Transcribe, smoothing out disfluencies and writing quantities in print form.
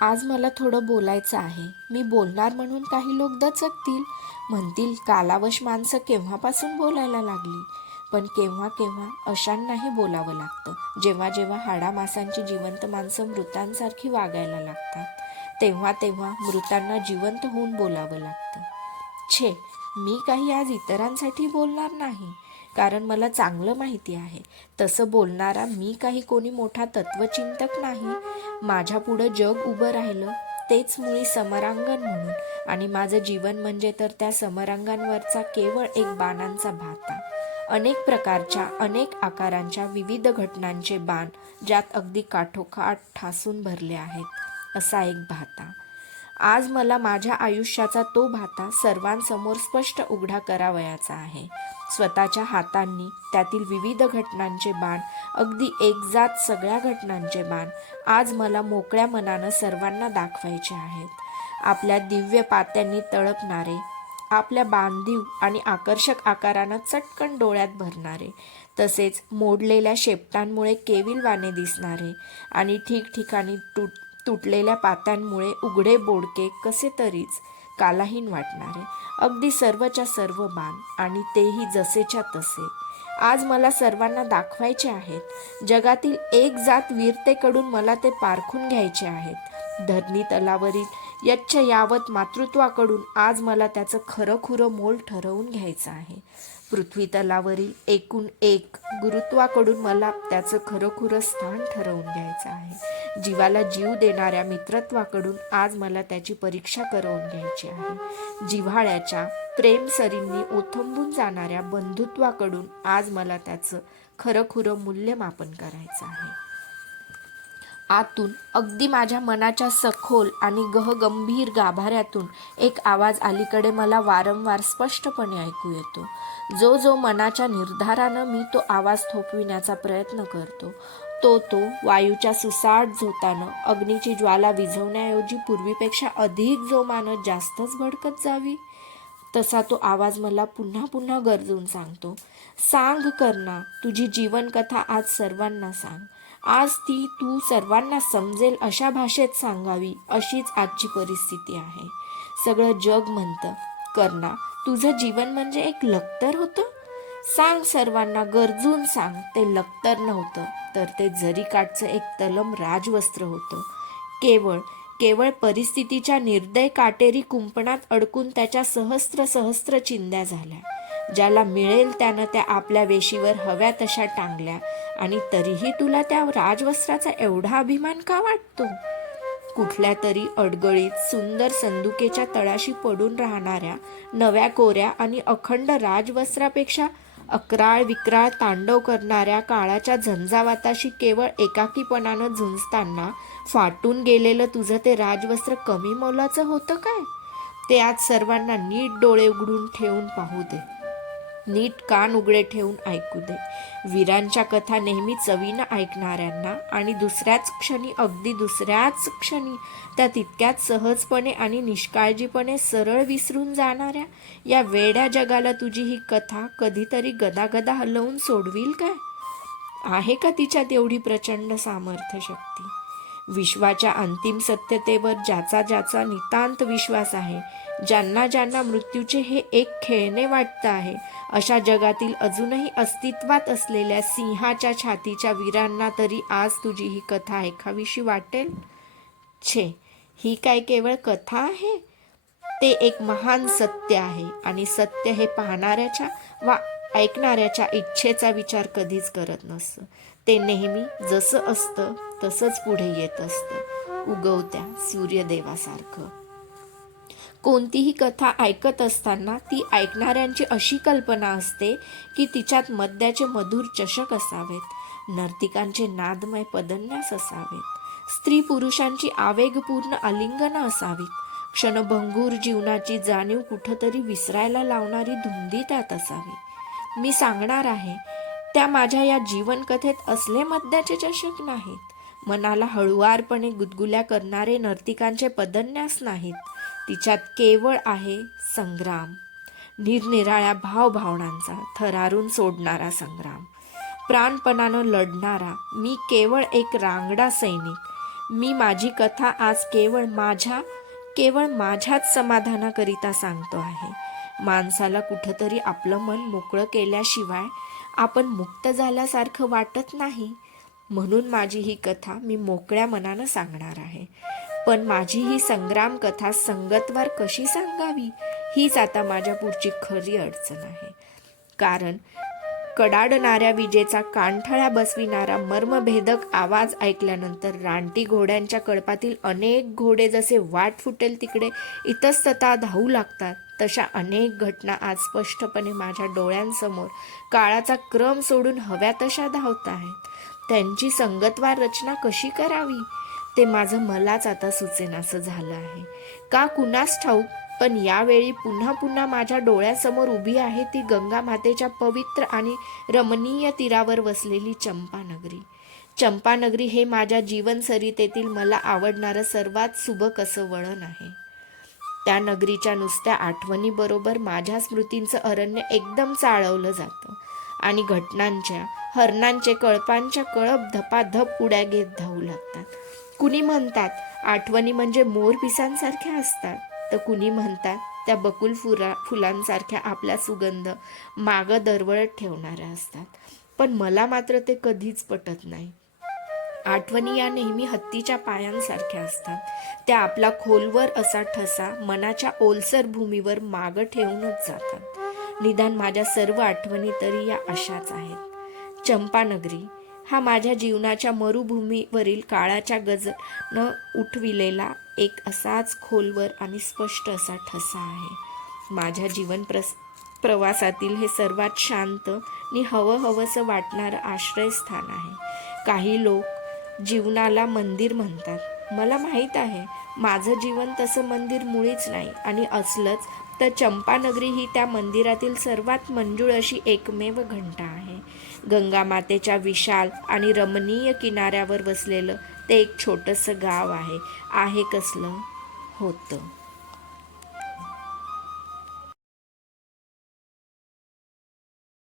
आज मला थोडं बोलायचं आहे. मी बोलणार म्हणून काही लोक दचकतील, म्हणतील कालावश माणसं केव्हापासून बोलायला लागली. पण केव्हा केव्हा अशांनाही बोलावं लागतं. जेव्हा जेव्हा हाडामासांची जिवंत माणसं मृतांसारखी वागायला लागतात, तेव्हा तेव्हा मृतांना जिवंत होऊन बोलावं लागतं. छे, मी काही आज इतरांसाठी बोलणार नाही, कारण मला चांगलं माहिती आहे तसं बोलणारा मी काही कोणी मोठा तत्वचिंतक नाही. माझ्या पुढं जग उभं राहिलं तेच मुळी समरांगण म्हणून, आणि माझं जीवन म्हणजे तर त्या समरांगांवरचा केवळ एक बाणांचा भाता. अनेक प्रकारच्या, अनेक आकारांच्या विविध घटनांचे बाण ज्यात अगदी काठोकाठ ठासून भरले आहेत, असा एक भाता. आज मला माझ्या आयुष्याचा तो भाता सर्वांसमोर स्पष्ट उघडा करावयाचा आहे. स्वतःच्या हातांनी त्यातील विविध घटनांचे बाण, अगदी एकजात सगळ्या घटनांचे बाण आज मला मोकळ्या मनानं सर्वांना दाखवायचे आहेत. आपल्या दिव्य पात्यांनी तळपणारे, आपल्या बांधीव आणि आकर्षक आकारानं चटकन डोळ्यात भरणारे, तसेच मोडलेल्या शेपटांमुळे केविलवाने दिसणारे आणि ठिकठिकाणी तुटलेल्या पात्यांमुळे उघडे बोडके कसे तरीच कालाहीन वाटणारे, अगदी सर्वच्या सर्व बाण, आणि तेही जसेच्या तसे आज मला सर्वांना दाखवायचे आहेत. जगातील एक जात वीरतेकडून मला ते पारखून घ्यायचे आहेत. धरणी तलावरील यच्छ यावत मातृत्वाकडून आज मला त्याचं खरंखुरं मोल ठरवून घ्यायचं आहे. पृथ्वी तलावरील एकूण एक गुरुत्वाकडून मला त्याचं खरंखुरं स्थान ठरवून घ्यायचं आहे. जीवाला जीव देणाऱ्या मित्रत्वाकडून आज मला त्याची परीक्षा करवून घ्यायची आहे. जिव्हाळ्याच्या प्रेमसरींनी ओथंबून जाणाऱ्या बंधुत्वाकडून आज मला त्याचं खरंखुरं मूल्यमापन करायचं आहे. आतून, अगदी माझ्या मनाच्या सखोल आणि गहगंभीर गाभाऱ्यातून एक आवाज अलीकडे मला वारंवार स्पष्टपणे ऐकू येतो. जो जो मनाच्या निर्धारानं मी तो आवाज थोपविण्याचा प्रयत्न करतो, तो वायूच्या सुसाट झोतानं अग्नीची ज्वाला विझवण्याऐवजी पूर्वीपेक्षा अधिक जोमानं जास्तच भडकत जावी, तसा तो आवाज मला पुन्हा पुन्हा गरजून सांगतो, सांग कर्णा, तुझी जीवनकथा आज सर्वांना सांग. आज ती तू सर्वांना समजेल अशा भाषेत सांगावी, अशीच आजची परिस्थिती आहे. सगळं जग म्हणतं, कर्णा, तुझं जीवन म्हणजे एक लक्तर होतं. सांग, सर्वांना गरजून सांग, ते लक्तर नव्हतं, तर ते जरीकाठचं एक तलम राजवस्त्र होतं. केवळ केवळ परिस्थितीच्या निर्दय काटेरी कुंपणात अडकून त्याच्या सहस्त्र सहस्त्र चिंध्या झाल्या. ज्याला मिळेल त्यानं त्या आपल्या वेशीवर हव्या तशा टांगल्या, आणि तरीही तुला त्या राजवस्त्राचा एवढा अभिमान का वाटतो? कुठल्या तरी अडगळीत सुंदर संदुकेच्या तळाशी पडून राहणाऱ्या नव्या कोऱ्या आणि अखंड राजवस्त्रापेक्षा अक्राळ विक्राळ तांडव करणाऱ्या काळाच्या झंझावाताशी केवळ एकाकीपणानं झुंजताना फाटून गेलेलं तुझं ते राजवस्त्र कमी मोलाचं होतं काय? ते आज सर्वांना नीट डोळे उघडून ठेवून पाहू दे, नीट कान उघडे ठेवून ऐकू दे. वीरांच्या कथा नेहमी चवीनं ऐकणाऱ्यांना आणि दुसऱ्याच क्षणी, अगदी दुसऱ्याच क्षणी त्या तितक्याच सहजपणे आणि निष्काळजीपणे सरळ विसरून जाणाऱ्या या वेड्या जगाला तुझी ही कथा कधीतरी गदागदा हलवून सोडविल काय? आहे का तिच्यात एवढी प्रचंड सामर्थ्य शक्ती? विश्वाच्या अंतिम सत्यतेवर ज्याचा ज्याचा नितांत विश्वास आहे, ज्यांना ज्यांना मृत्यूचे हे एक खेळणे वाटतं आहे, अशा जगातील अजूनही अस्तित्वात असलेल्या सिंहाच्या छातीच्या वीरांना तरी आज तुझी ही कथा ऐकावीशी वाटेल? छे, ही काय केवळ कथा आहे? ते एक महान सत्य आहे, आणि सत्य हे पाहणाऱ्याच्या वा ऐकणाऱ्याच्या इच्छेचा विचार कधीच करत नसतं. ते नेहमी जसं असतं तसंच पुढे येत असतं, उगवत्या सूर्यदेवासारखं. कोणतीही कथा ऐकत असताना ती ऐकणाऱ्यांची अशी कल्पना असते की तिच्यात मद्याचे मधुर चषक असावेत, नर्तिकांचे नादमय पदन्यास असावेत, स्त्री पुरुषांची आवेगपूर्ण आलिंगनं असावीत, क्षणभंगूर जीवनाची जाणीव कुठंतरी विसरायला लावणारी धुंदी त्यात असावी. मी सांगणार आहे, त्या माझ्या या जीवनकथेत असले मद्याचे चषक नाहीत, मनाला हळुवारपणे गुदगुल्या करणारे नर्तिकांचे पदन्यास नाहीत. तिच्यात केवळ आहे संग्राम, निरनिराळ्या भावभावनांचा थरारून सोडणारा संग्राम. प्राणपणानं लढणारा मी केवळ एक रांगडा सैनिक, मी माझी कथा आज केवळ माझ्याच समाधानाकरिता सांगतो आहे. माणसाला कुठंतरी आपलं मन मोकळं केल्याशिवाय आपण मुक्त झाल्यासारखं वाटत नाही. म्हणून माझी ही कथा मी मोकळ्या मनानं सांगणार आहे. पण माझी ही संग्राम कथा संगतवार कशी सांगावी, हीच आता माझ्या पुढची खरी अडचण आहे. कारण कडाडणाऱ्या विजेचा कानठळा बसविणारा मर्मभेदक आवाज ऐकल्यानंतर रानटी घोड्यांच्या कळपातील अनेक घोडे जसे वाट फुटेल तिकडे इतस्ततः धावू लागतात, तशा अनेक घटना आज स्पष्टपणे माझ्या डोळ्यांसमोर काळाचा क्रम सोडून हव्या तशा धावत आहेत. त्यांची संगतवार रचना कशी करावी ते माझं मलाच आता सुचेनासं झालं आहे. का कुणास ठाऊक, पण यावेळी पुन्हा पुन्हा माझ्या डोळ्यासमोर उभी आहे ती गंगा मातेच्या पवित्र आणि रमणीय तीरावर वसलेली चंपानगरी. चंपानगरी हे माझ्या जीवनसरितेतील मला आवडणारं सर्वात सुबक असं वळण आहे. त्या नगरीच्या नुसत्या आठवणीबरोबर माझ्या स्मृतींचं अरण्य एकदम चाळवलं जातं आणि घटनांच्या हरणांचे कळपांच्या कळप धपाधप उड्या घेत धावू लागतात. कुणी म्हणतात आठवणी म्हणजे मोर पिसांसारख्या असतात, तर कुणी म्हणतात त्या बकुल फुलांसारख्या आपला सुगंध मागं दरवळत ठेवणाऱ्या असतात. पण मला मात्र ते कधीच पटत नाही. आठवणी या नेहमी हत्तीच्या पायांसारख्या असतात. त्या आपला खोलवर असा ठसा मनाच्या ओलसर भूमीवर मागं ठेवूनच जातात. निदान माझ्या सर्व आठवणी तरी या अशाच आहेत. चंपानगरी हा माझ्या जीवनाच्या मरुभूमीवरील काळाच्या गजनं उठविलेला एक असाच खोलवर आणि स्पष्ट असा ठसा आहे. माझ्या प्रवासातील हे सर्वात शांत आणि हवंहवंसं वाटणारं आश्रयस्थान आहे. काही लोक जीवनाला मंदिर म्हणतात. मला माहीत आहे माझं जीवन तसं मंदिर मुळीच नाही, आणि असलंच तर चंपानगरी ही त्या मंदिरातील सर्वात मंजूळ अशी एकमेव घंटा आहे. गंगा मातेच्या विशाल आणि रमणीय किनाऱ्यावर वसलेलं ते एक छोटंसं गाव आहे. कसलं होतं.